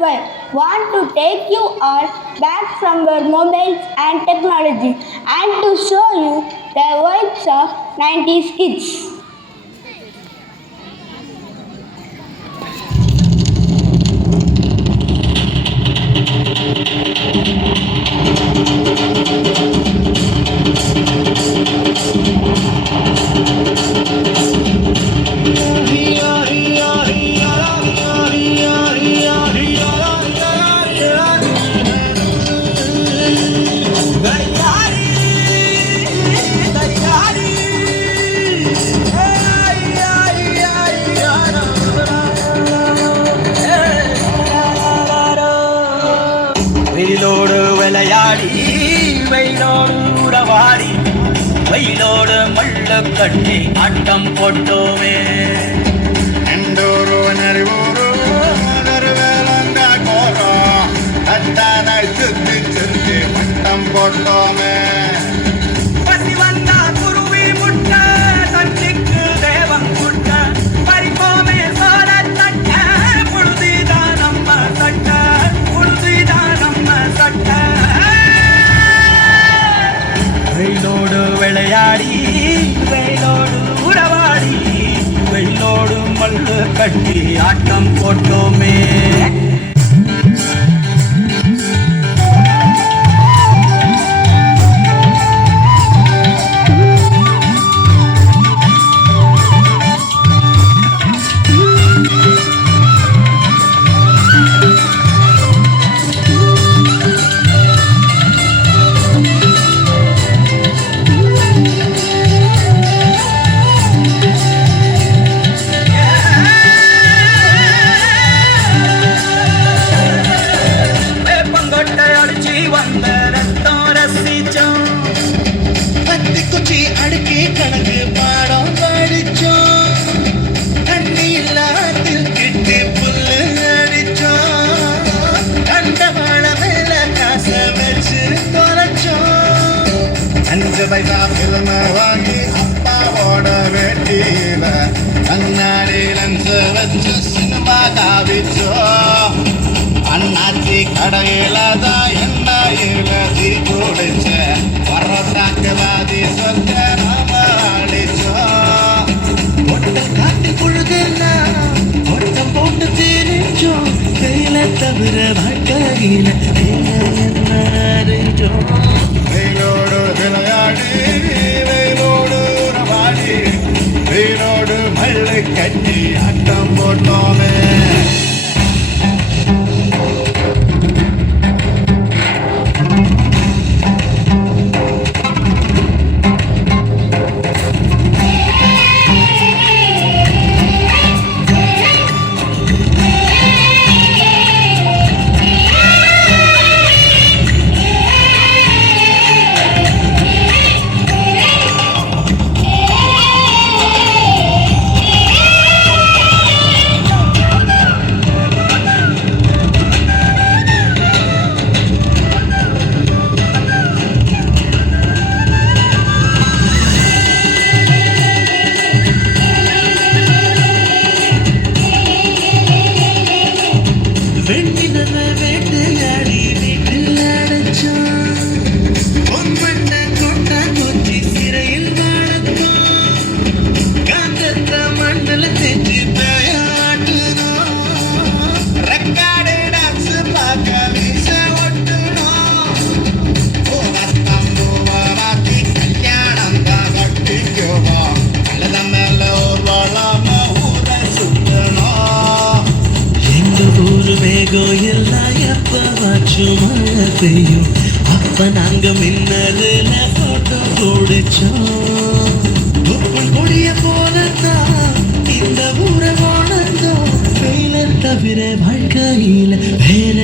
5 want to take you all back from your mobiles and technology and to show you the vibes of 90s kids. வெயிலோடு விளையாடி வெயிலோடு உறவாடி வெயிலோடு மல்லு கட்டி ஆட்டம் போட்டோமே எண்டூரு நெறிவூரு நெருவேலங்க கோரம் தட்டானை சுத்தி சுத்தி வட்டம் போட்டோமே பசி வந்தா குருவி முட்ட தண்ணிக்கு தேவம் முட்ட பறிப்போமே சோர தட்ட புழுதிதான் நம்ம சட்ட புழுதிதான் நம்ம சட்ட வெயிலோடு விளையாடி வெயிலோடு உறவாடி வெயிலோடு மல்லு கட்டி ஆட்டம் போட்டோமே அடுக்கி கணக்கு பாடம் படிச்சோம் தண்ணி இல்லாத்தில் கிட்டு புல்லு அடிச்சோம் கண்ட வாழ மேல காச வச்சு தொலைச்சோம் 5 பைசா பில்ம வாங்கி அப்பாவோட வேட்டியில கண்ணாடி லென்ஸ் வச்சு சினிமா காவிச்சோம் அண்ணாச்சி கடையில தான் எண்ணெயில தீ குடிச்ச வரத்தாக்குவாதி சொத்த நாம அடிச்சோம் ஒட்டம் காட்டு பொழுதெல்லாம் ஒட்டம் போட்டு திரிச்சோம் கையில தவிர வாழ்க்கையில என்ன அறிஞ்சோம் வெயிலோடு விளையாடி வெயிலோடு உறவாடி வெயிலோடு மல்லு கட்டி ஆட்டம் போட்டோமே மழை பெய்யும் அப்ப நாங்க மின்னலுல போட்டோ பிடிச்சோம் உப்புள் கொடிய போலதான் இந்த ஊரை வாழ்ந்தோம் வெயில தவிர வாழ்க்கையில வேற